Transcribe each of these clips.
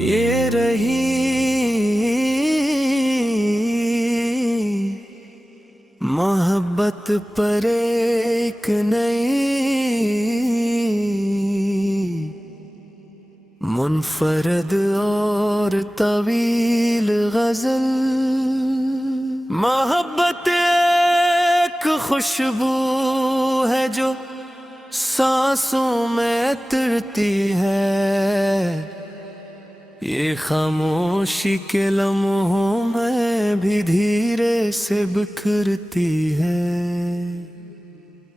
ये रही मोहब्बत पर एक नई मुनफरद और तवील गजल। मोहब्बत एक खुशबू है जो सांसों में तिरती है, ये खामोशी के लम्हों में भी धीरे से बिखरती है।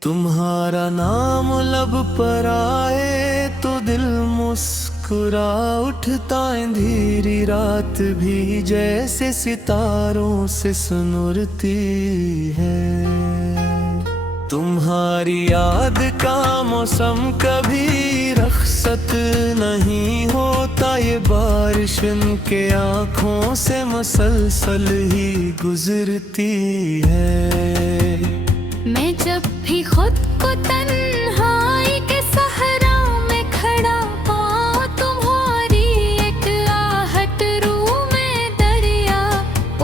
तुम्हारा नाम लब पर आए तो दिल मुस्कुरा उठता, अंधेरी रात भी जैसे सितारों से सुनुरती है। तुम्हारी याद का मौसम कभी रखसत नहीं होता, ये बारिश इनके आँखों से मसलसल ही गुजरती है। मैं जब भी खुद को तन्हाई के सहरा में खड़ा पाऊं, तुम्हारी एक आहट रूह में दरिया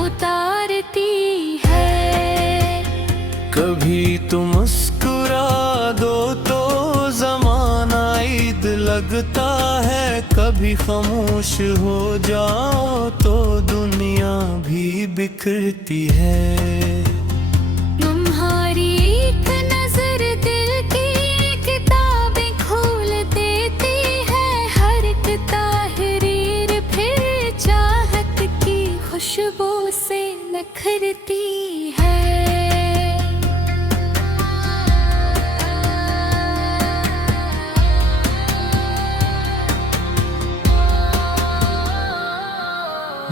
उतारती है। कभी तुम मुस्कुरा दो तो ज़माना ईद लगता है, कभी खामोश हो जाओ तो दुनिया भी बिखरती है। तुम्हारी एक नजर दिल की किताबें खोल देती है, हर एक तहरीर फिर चाहत की खुशबू से निखरती है।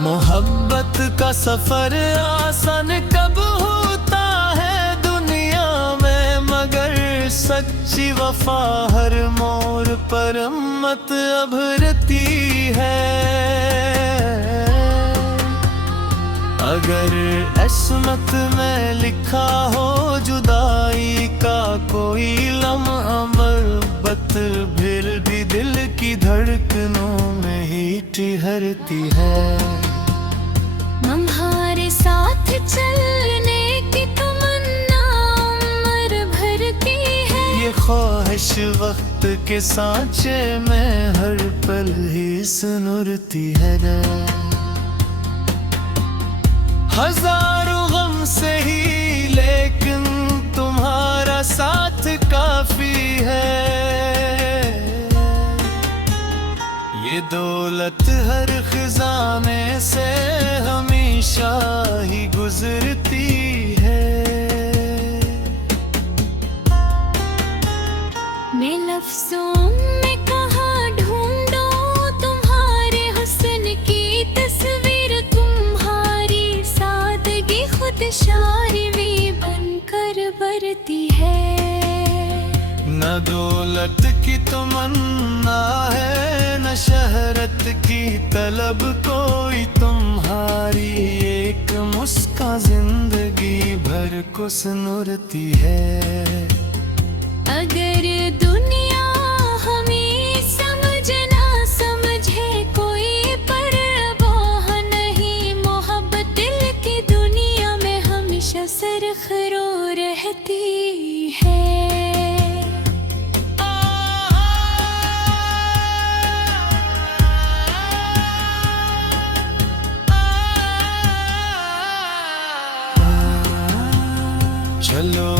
मोहब्बत का सफर आसान कब होता है दुनिया में, मगर सच्ची वफा हर मोड़ पर मत अभरती है। अगर किस्मत में लिखा हो जुदाई का कोई लम्हा, मोहब्बत फिर भी दिल की धड़कनों में ही ठहरती है। तुम्हारे साथ चलने की तमन्ना उम्र भर की है, ये ख्वाहिश वक्त के सांचे में हर पल ही सुनुरती है। हजारों गम से ही लेकिन तुम्हारा साथ काफी है। ये दौलत हर खजाने से हमेशा ही गुजरती है। मैं लफ्जों में कहाँ ढूंढूं तुम्हारे हुस्न की तस्वीर, तुम्हारी सादगी खुद शायरी बनकर बरती है। न दौलत की तमन्ना है न शहरत की तलब, कोई तुम्हारी एक मुस्कान जिंदगी भर को सुनुरती है। अगर दुनिया हमें समझ ना समझे कोई परवाह नहीं, मोहब्बत दिल की दुनिया में हमेशा सरखरो रहती है। चलो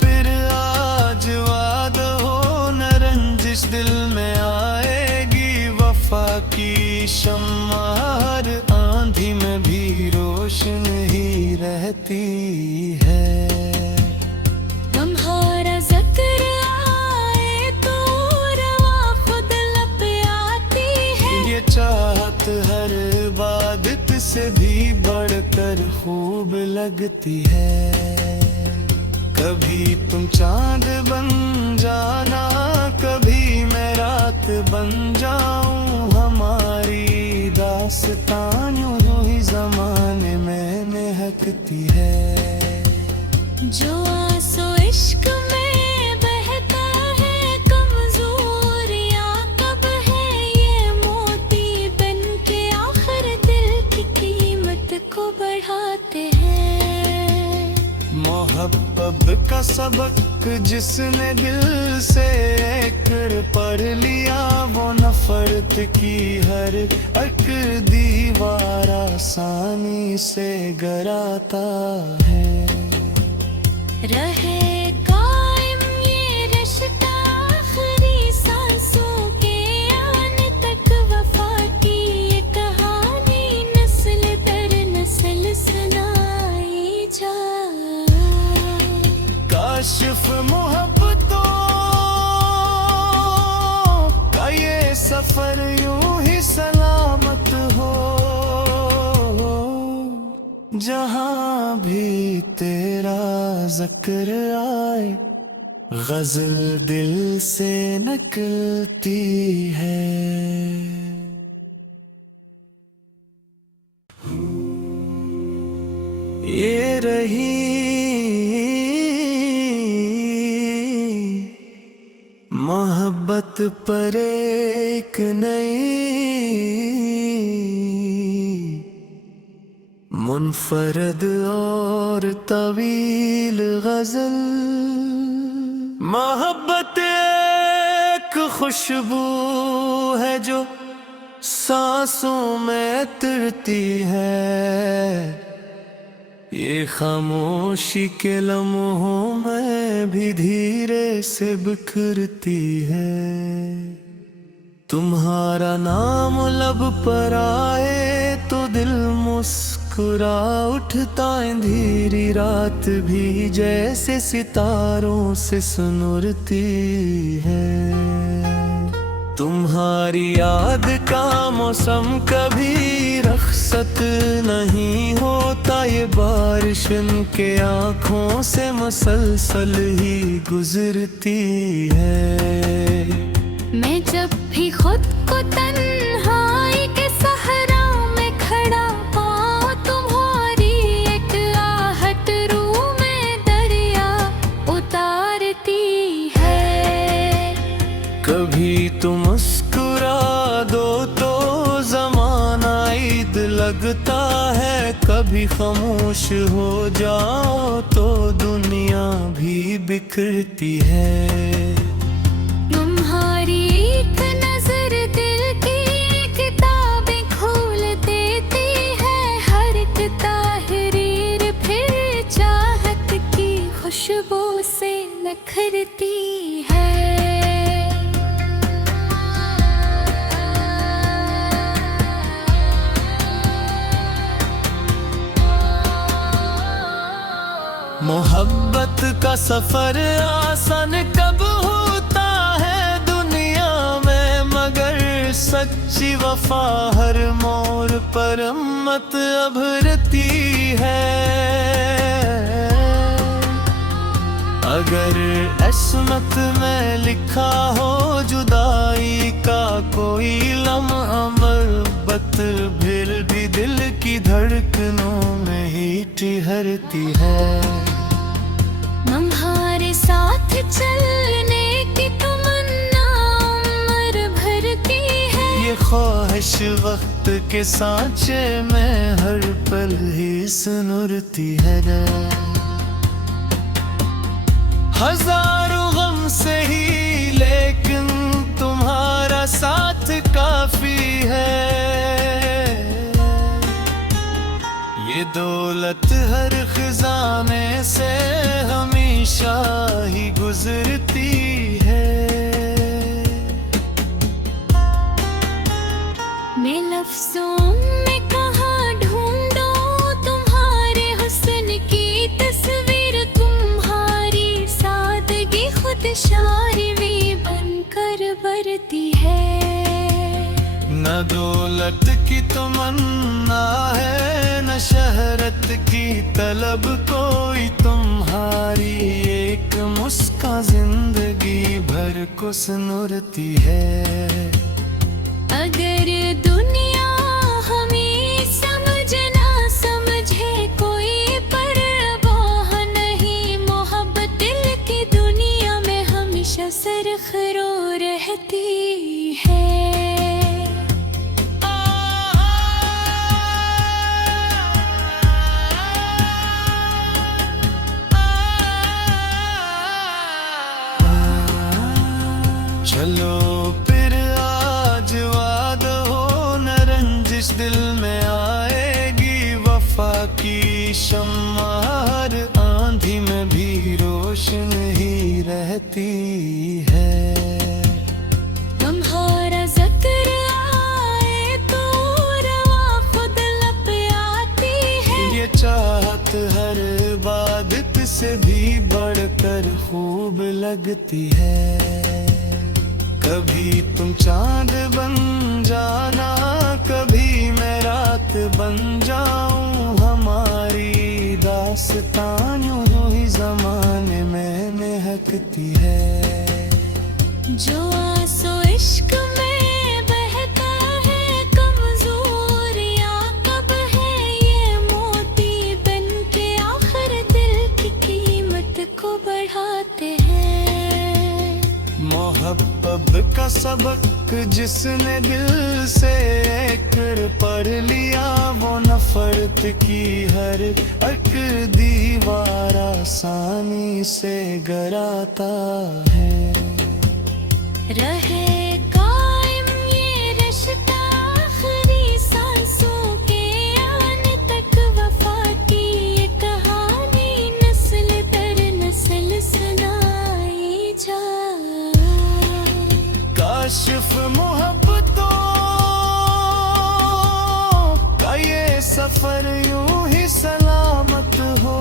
फिर आज वाद हो न रंजिश दिल में आएगी, वफा की शम्मा हर आंधी में भी रोशन ही रहती है। तुम्हारा जिक्र आए तो रवा खुद लब आती है, ये चाहत हर इबादत से भी बढ़कर खूब लगती है। कभी तुम चांद बन जाना, कभी मैं रात बन जाऊं, हमारी दास्तान यूं ही ज़माने में महकती है। जो आंसू इश्क में बहता है कमजोरियां कब है, ये मोती बन के सबक जिसने दिल से कर पढ़ लिया, वो नफरत की हर एक दीवार आसानी से गिराता है। रहे कायम ये रिश्ता आखिरी सांसों के आने तक, वफा की ये कहानी नस्ल दर नस्ल सुनाई जाए। काशिफ मोहब्बतों का ये सफर यूं ही सलामत हो, जहां भी तेरा जिक्र आए गजल दिल से निकलती है। ये रही मोहब्बत पर एक नई मुनफरद और तवील गजल। मोहब्बत एक खुशबू है जो सांसों में तिरती है, ये खामोशी के लम्हों में भी धीरे से बिखरती है। तुम्हारा नाम लब पर आए तो दिल मुस्कुरा उठता, अंधेरी रात भी जैसे सितारों से सुनुरती है। तुम्हारी याद का मौसम कभी रखसत नहीं होता, ये बारिश इनके आँखों से मसलसल ही गुजरती है। मैं जब भी खुद को तन्हाई के सहरा में खड़ा पाऊं, तुम्हारी एक आहट रूह में दरिया उतारती है। कभी तुम मुस्कुरा दो तो ज़माना ईद लगता है, कभी खामोश हो जाओ तो दुनिया भी बिखरती है। तुम्हारी एक नजर दिल की किताबें खोल देती है, हर एक तहरीर फिर चाहत की खुशबू से निखरती है। मोहब्बत का सफर आसान कब होता है दुनिया में, मगर सच्ची वफा हर मोड़ पर अम्मत अभरती है। अगर किस्मत में लिखा हो जुदाई का कोई लम्हा, मोहब्बत फिर भी दिल की धड़कनों में ही ठहरती है। तुम्हारे साथ चलने की तमन्ना उम्र भर की है, ये ख्वाहिश वक्त के सांचे में हर पल ही सुनुरती है। हजारों गम से ही लेकिन तुम्हारा साथ काफी है। ये दौलत हर खजाने से हमेशा ही गुजरती है। मैं लफ्जों में कहाँ ढूंढूं तुम्हारे हुस्न की तस्वीर, तुम्हारी सादगी खुद शायरी बनकर बरती है। न दौलत की तमन्ना है न शहरत की तलब, कोई तुम्हारी एक मुस्कान जिंदगी भर को सुनुरती है। अगर दुनिया हमें समझ ना समझे कोई परवाह नहीं, मोहब्बत दिल की दुनिया में हमेशा सरखरो रहती है। दिल में आएगी वफा की शम्मा, हर आंधी में भी रोशन ही रहती है। तुम्हारा जिक्र आए तो रवा खुद लब आती है। ये चाहत हर इबादत से भी बढ़कर खूब लगती है। कभी तुम चांद बन जाना, कभी मैं रात बन जाऊं, हमारी दास्तान यूं ही ज़माने में महकती है। जो आंसू इश्क में बहता है कमजोर या कब है, ये मोती बन के आखिर दिल की कीमत को बढ़ाते हैं। मोहब्बत का सबक जिसने दिल से कर पढ़ लिया, वो नफरत की हर एक दीवार आसानी से गिराता है। रहे कायम ये रिश्ता आखिरी सांसों के आने तक, वफा की ये कहानी नस्ल दर नस्ल सुनाई जाए। काशिफ मोहब्बतों का ये सफर यूं ही सलामत हो,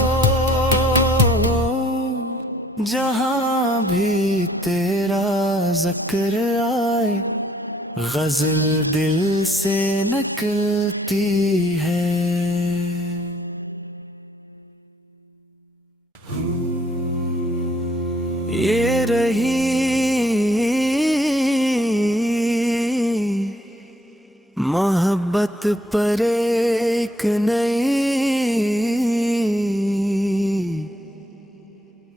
जहां भी तेरा जिक्र आए गजल दिल से निकलती है। ये रही मोहब्बत पर एक नई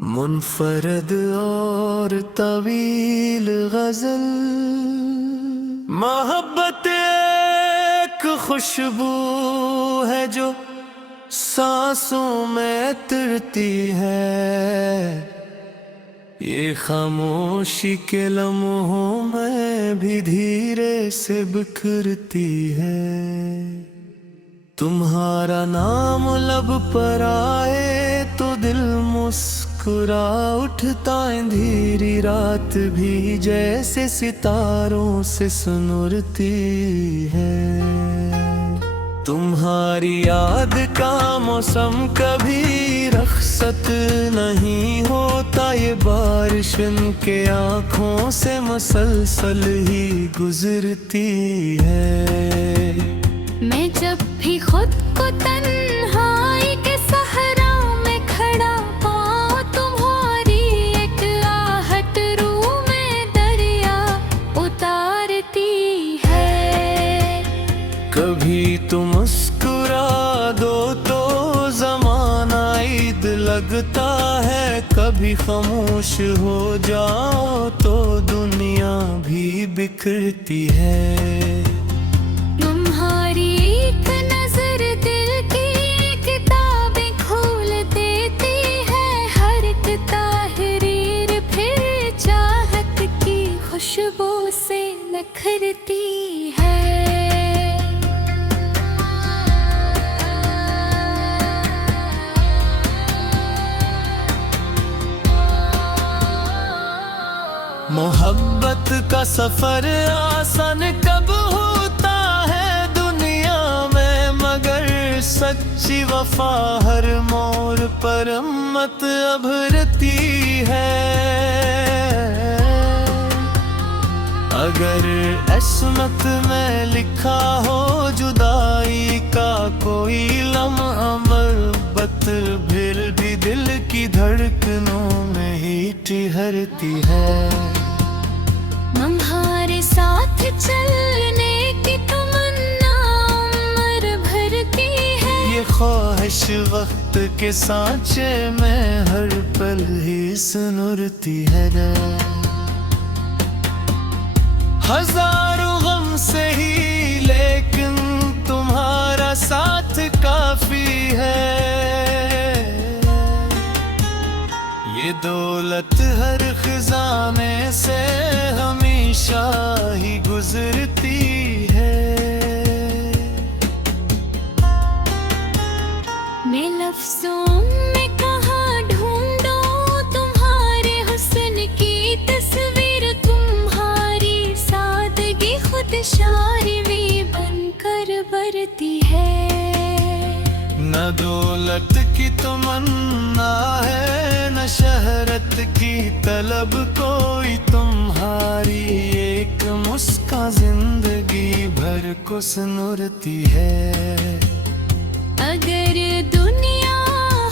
मुनफरद और तवील गजल। मोहब्बत एक खुशबू है जो सांसों में तिरती है, ये खामोशी के लम्हों में भी धीरे से बिखरती है। तुम्हारा नाम लब पर आए तो दिल मुस्कुरा उठता, अंधेरी रात भी जैसे सितारों से सुनुरती है। तुम्हारी याद का मौसम कभी रखसत नहीं होता, ये बारिश इनके आँखों से मुसलसल ही गुजरती है। मैं जब भी खुद को तन्हाई के सहरा में खड़ा पाऊं, तुम्हारी एक आहट रूह में दरिया उतारती है। कभी तुम मुस्कुरा दो तो ज़माना ईद लगता है, कभी खामोश हो जाओ तो दुनिया भी बिखरती है। तुम्हारी एक नजर दिल की किताबें खोल देती है, हर एक ताहरीर फिर चाहत की खुशबू से निखरती है। मोहब्बत का सफर आसान कब होता है दुनिया में, मगर सच्ची वफा हर मोड़ पर अम्मत अभरती है। अगर किस्मत में लिखा हो जुदाई का कोई लम्हा, मोहब्बत फिर भी दिल की धड़कनों में ही ठहरती है। हमारे साथ चलने की तमन्ना उम्र भर की है, ये ख्वाहिश वक्त के सांचे में हर पल ही सुनुरती है। हजारों गम से ही लेकिन तुम्हारा साथ काफी है। ये दौलत हर खजाने से हमेशा ही गुजरती है। शायरी बनकर बरती है। न दौलत की तमन्ना है न शहरत की तलब, कोई तुम्हारी एक मुस्कान जिंदगी भर को सुनुरती है। अगर दुनिया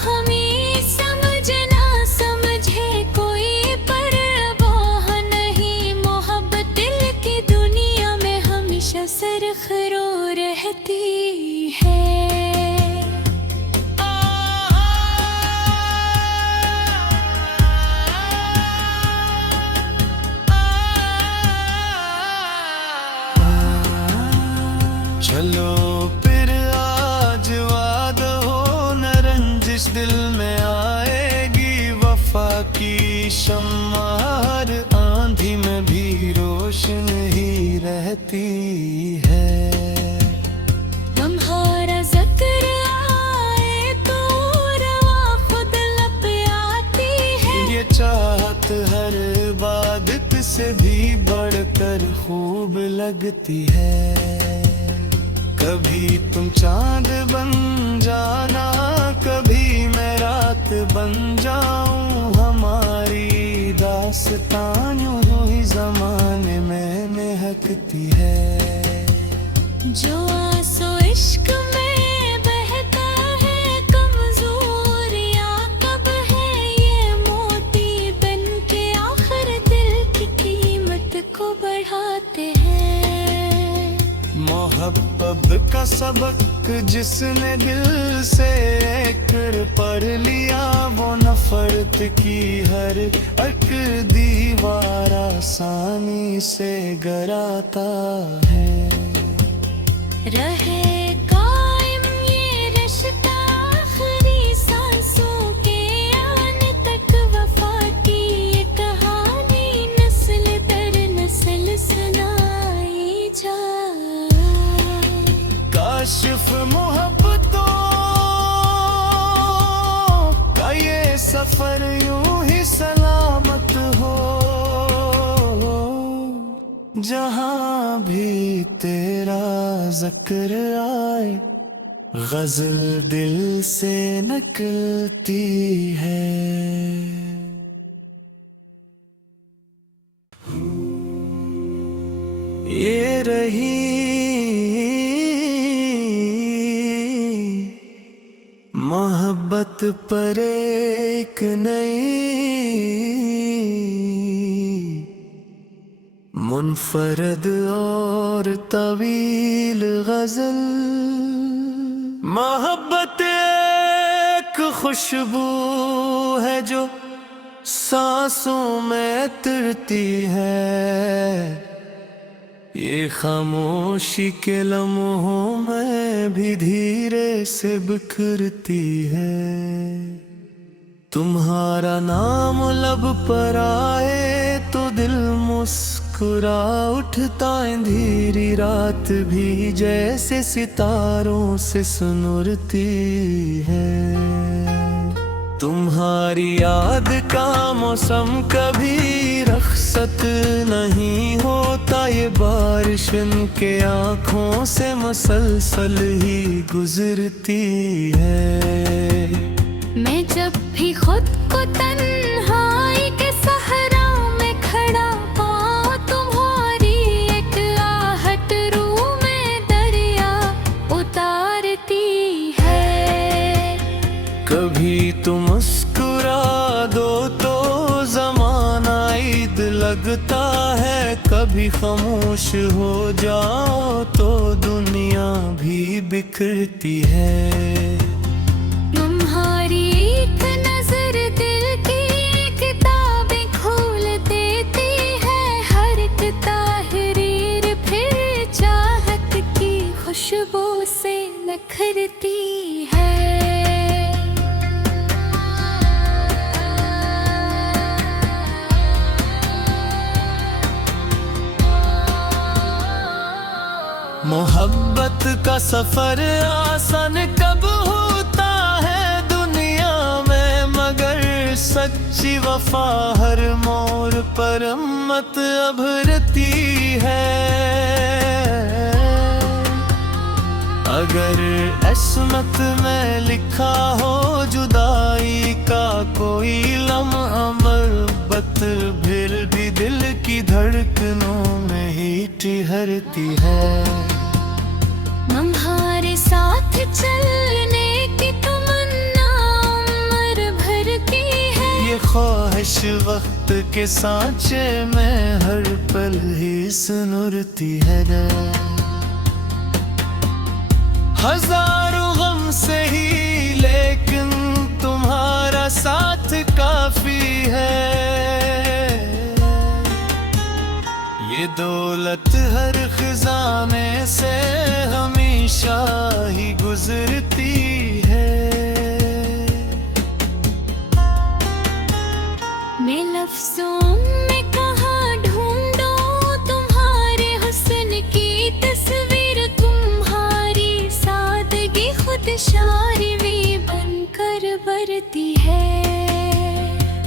हमें समझ ना समझे कोई परवाह नहीं, मोहब्बत दिल की दुनिया में हमेशा सरखरो रहती है। चलो फिर आज वादा हो न रंजिश दिल में आएगी, वफा की शम्मा हर आंधी में भी रोशन ही रहती है। तुम्हारा जिक्र आए तो रवा खुद लब आती है। ये चाहत हर इबादत से भी बढ़कर खूब लगती है। कभी तुम चांद बन जाना, कभी मैं रात बन जाऊं, हमारी दास्तां यूं ही ज़माने में महकती है। जो आंसू इश्क में बहता है कमजोर या कब है, ये मोती बन के आखिर दिल की कीमत को बढ़ाते हैं। मोहब्बत का सबक जिसने दिल से कर पढ़ लिया, वो नफरत की हर एक दीवार आसानी से गिराता है। रहे कायम ये रिश्ता आखिरी सांसों के आने तक, वफा की ये कहानी नस्ल दर नस्ल सुनाई जाए। काशिफ मोहब्बतों का ये सफर यूं ही सलामत हो, जहां भी तेरा जिक्र आए गजल दिल से निकलती है। ये रही मोहब्बत पर एक नई मुनफरद और तवील गजल। मोहब्बत एक खुशबू है जो सांसों में तिरती है, ये खामोशी के लम्हों में भी धीरे से बिखरती है। तुम्हारा नाम लब पर आए तो दिल मुस्कुरा उठता, अंधेरी रात भी जैसे सितारों से सुनुरती है। तुम्हारी याद का मौसम कभी रखसत नहीं होता, ये बारिश इनके आँखों से मुसलसल ही गुजरती है। मैं जब भी खुद को तन्हाई के सहरा में खड़ा पाऊं, तुम्हारी एक आहट रूह में दरिया उतारती है। कभी तुम मुस्कुरा दो तो ज़माना ईद लगता है, कभी खामोश हो जाओ तो दुनिया भी बिखरती है। तुम्हारी एक नजर दिल की किताबें खोल देती है, हर एक तहरीर फिर चाहत की खुशबू से निखरती है। मोहब्बत का सफर आसान कब होता है दुनिया में, मगर सच्ची वफा हर मोड़ पर मत अभरती है। अगर किस्मत में लिखा हो जुदाई का कोई लम्हा मरबत, फिर भी दिल की धड़कनों में ही ठहरती है। हमारे साथ चलने की तमन्ना उम्र भर की है, ये ख्वाहिश वक्त के सांचे में हर पल ही सुनुरती है। हजारों गम से ही लेकिन तुम्हारा साथ काफी है। ये दौलत हर खजाने से हमेशा ही गुजरती है। मैं लफ्जों में कहाँ ढूंढूं तुम्हारे हुस्न की तस्वीर, तुम्हारी सादगी खुद शायरी बनकर बरती है।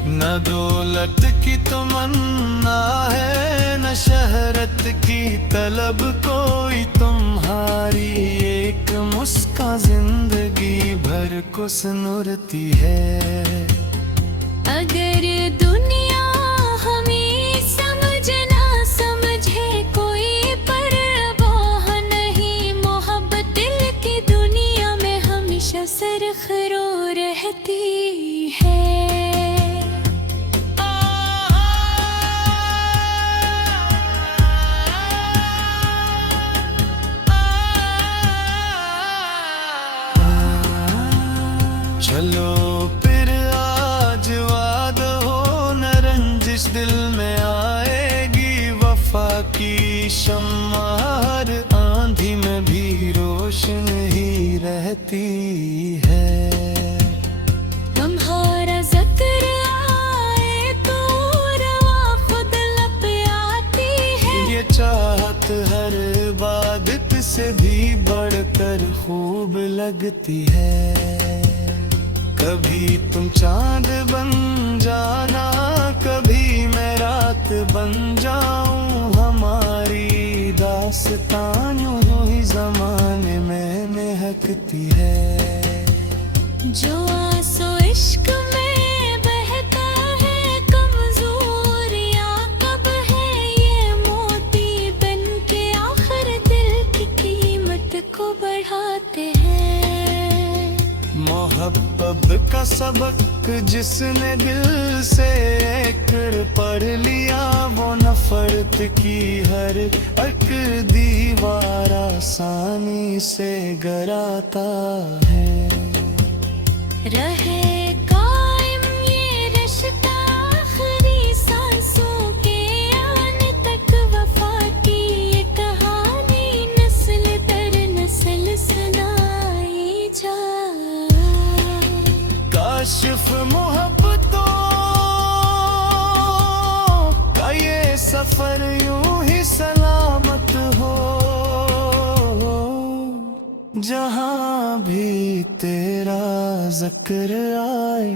न दौलत की तमन्ना है न शहरत की तलब कोई, तुम्हारी एक मुस्कान जिंदगी भर को सुनुरती है। अगर दुनिया हमें समझ ना समझे कोई परवाह नहीं, मोहब्बत दिल की दुनिया में हमेशा सरखरो रहती है। चलो फिर आज वाद हो न रंजिश दिल में आएगी, वफा की शम्मा हर आंधी में भी रोशन ही रहती है। तुम्हारा जिक्र आए तो रवा खुद लब आती है, ये चाहत हर इबादत से भी बढ़कर खूब लगती है। कभी तुम चांद बन जाना, कभी मैं रात बन जाऊं, हमारी दास्तान यूं ही जमाने में महकती है। जो आंसू इश्क में बहता है कमजोरियां कब है ये मोती बन के आखिर दिल की कीमत को बढ़ाते हैं। मोहब्बत का सबक जिसने दिल से कर पढ़ लिया, वो नफरत की हर एक दीवार आसानी से गिराता है। रहे कायम ये रिश्ता आखिरी सांसों के आने तक, वफा की ये कहानी नस्ल दर नस्ल सुनाई जाए। काशिफ मोहब्बतों का ये सफर यूं ही सलामत हो, जहां भी तेरा जिक्र आए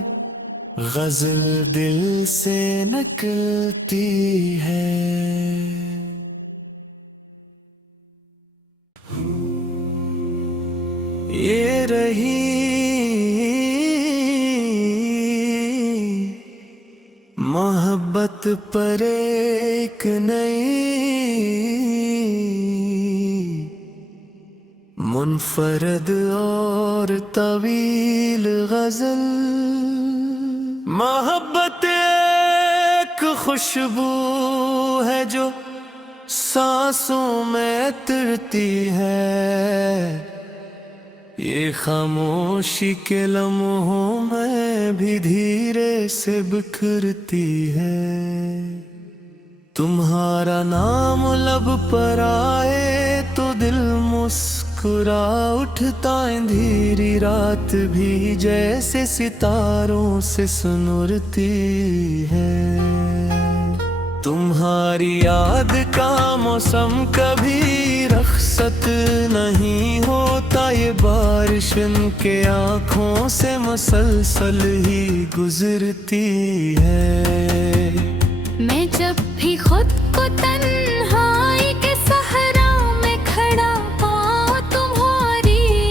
गजल दिल से निकलती है। ये रही मोहब्बत पर एक नई मुनफरद और तवील गजल। मोहब्बत एक खुशबू है जो सांसों में तिरती है, ये खामोशी के लम्हों में भी धीरे से बिखरती है। तुम्हारा नाम लब पर आए तो दिल मुस्कुरा उठता, अंधेरी रात भी जैसे सितारों से सुनुरती है। तुम्हारी याद का मौसम कभी रखसत नहीं होता, ये बारिश इनके आँखों से मुसलसल ही गुजरती है। मैं जब भी खुद को तन्हाई के सहरा में खड़ा पाऊं, तुम्हारी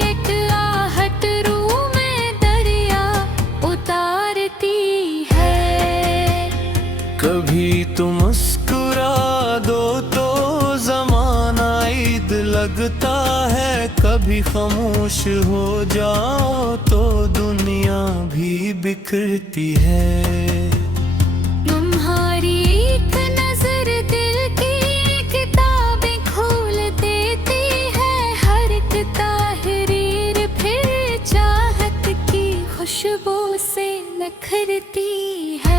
लगता है कभी खामोश हो जाओ तो दुनिया भी बिखरती है। तुम्हारी एक नजर दिल की किताबें खोल देती है, हर एक तहरीर फिर चाहत की खुशबू से निखरती है।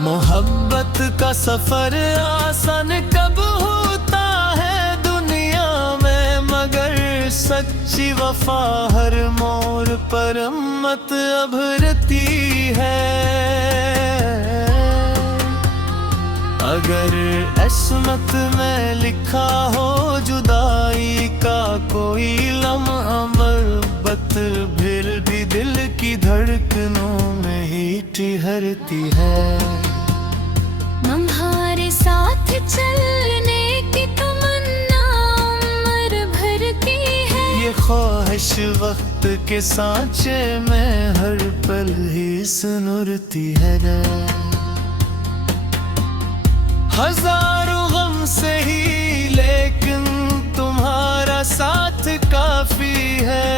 मोहब्बत का सफर आसान कब होता है दुनिया में, मगर सच्ची वफा हर मोड़ पर मत अभरती है। अगर किस्मत में लिखा हो जुदाई का कोई लम्हा, मोहब्बत फिर भी दिल की धड़कनों में ही ठहरती है। हमारे साथ चलने की तमन्ना उम्र भर की है, ये ख्वाहिश वक्त के सांचे में हर पल ही सुनुरती है। हजारों गम से ही लेकिन तुम्हारा साथ काफी है।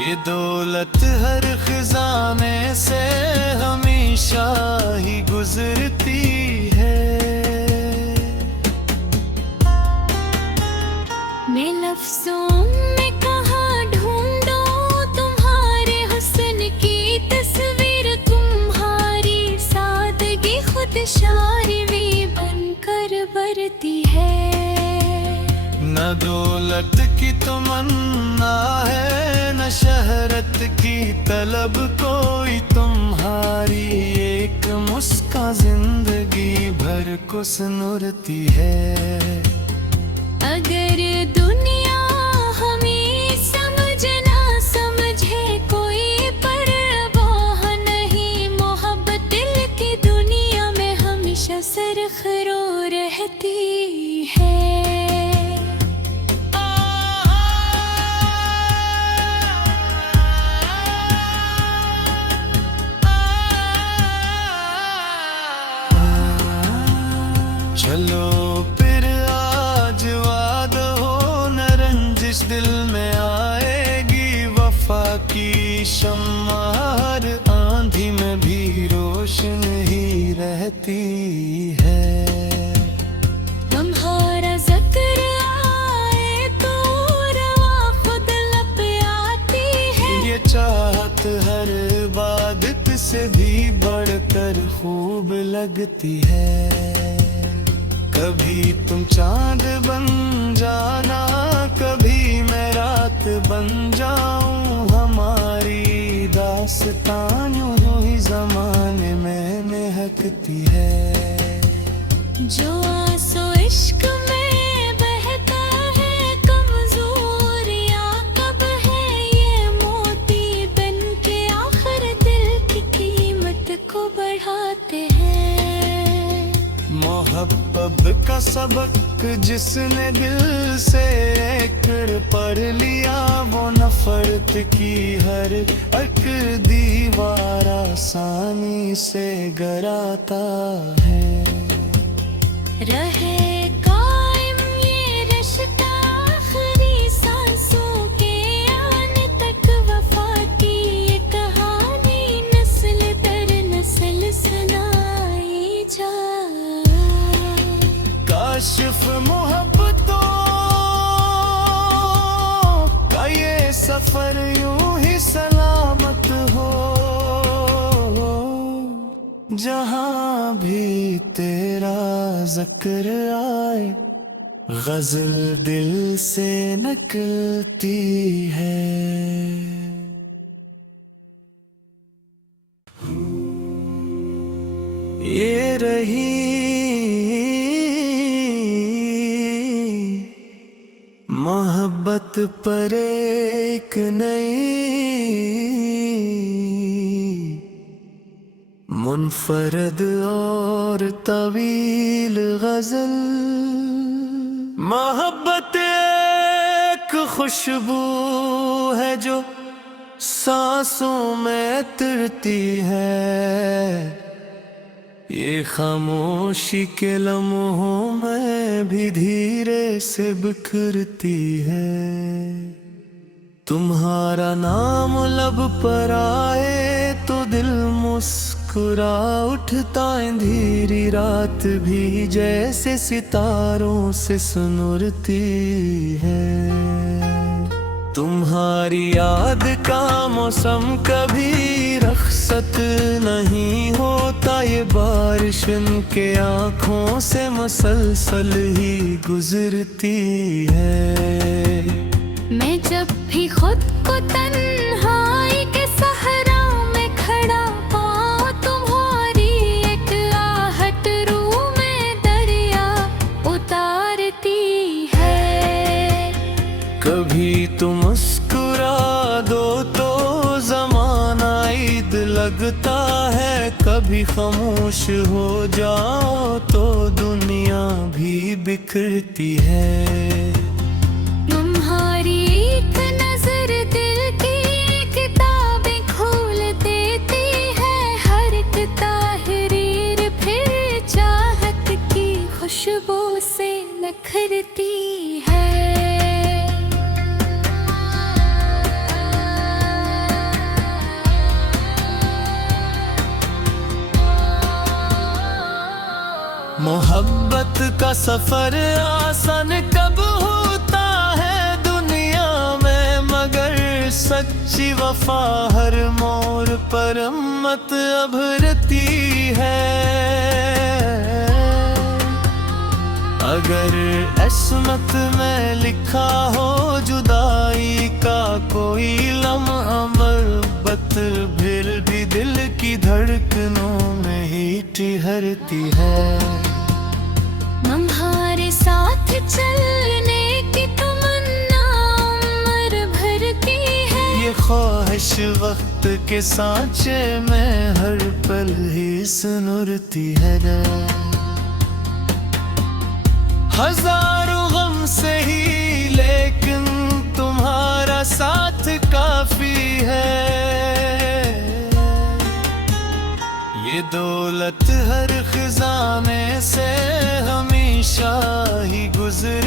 ये दौलत हर खजाने से हमेशा ही गुजरती है। मैं लफ्जों में कहाँ ढूंढूं तुम्हारे हुस्न की तस्वीर, तुम्हारी सादगी खुद शायरी बनकर बरती है। न दौलत की तमन्ना है न शहरत की तलब, कोई तुम्हारी एक मुस्कान जिंदगी भर को सुनुरती है। अगर दुनिया हमें समझ ना समझे कोई परवाह नहीं, मोहब्बत दिल की दुनिया में हमेशा सरखरो रहती है। चलो फिर आज वाद हो न रंजिश दिल में आएगी, वफा की शम्मा हर आंधी में भी रोशन ही रहती है। तुम्हारा जिक्र आए तो रवा खुद लब आती है, ये चाहत हर इबादत से भी बढ़कर खूब लगती है। कभी तुम चांद बन जाना, कभी मैं रात बन जाऊं, हमारी दास्तान यूं ही जमाने में महकती है। जो आंसू इश्क में बहता है कमजोरियां कब है ये मोती बन के आखिर दिल की कीमत को बढ़ाते हैं। मोहब्बत का सबक जिसने दिल से एक पढ़ लिया, वो नफरत की हर एक दीवार आसानी से गिराता है। रहे कायम ये रिश्ता आखिरी सांसों के आने तक, वफा की ये कहानी नस्ल दर नस्ल सुनाई जाए। काशिफ मोहब्बतों का ये सफर यूं ही सलामत हो, जहां भी तेरा जिक्र आए गजल दिल से निकलती है। ये रही मोहब्बत पर एक नई मुनफरद और तवील गजल। मोहब्बत एक खुशबू है जो सांसों में तिरती है, ये खामोशी के लम्हों में भी धीरे से बिखरती है। तुम्हारा नाम लब पर आए तो दिल मुस्कुरा उठता, अंधेरी रात भी जैसे सितारों से सुनुरती है। तुम्हारी याद का मौसम कभी रखसत नहीं होता, ये बारिश इनके आँखों से मुसलसल ही गुजरती है। मैं जब भी खुद को तन्हाई के सहरा में खड़ा पाऊं, तुम्हारी एक आहट रूह में दरिया उतारती है। कभी तुम मुस्कुरा दो तो ज़माना ईद लगता है, कभी खामोश हो जाओ तो दुनिया भी बिखरती है। तुम्हारी एक नजर दिल की किताबें खोल देती है, हर एक ताहरीर फिर चाहत की खुशबू से निखरती है। मोहब्बत का सफर आसान कब होता है दुनिया में, मगर सच्ची वफा हर मोड़ पर मत अभरती है। अगर किस्मत में लिखा हो जुदाई का कोई लम्हा, मोहब्बत फिर भी दिल की धड़कनों में ही ठहरती है। हमारे साथ चलने की तमन्ना उम्र भर की है, ये ख्वाहिश वक्त के सांचे में हर पल ही सुनुरती है। हजारों गम से ही लेकिन तुम्हारा साथ काफी है। ये दौलत हर खजाने से हमेशा ही गुजर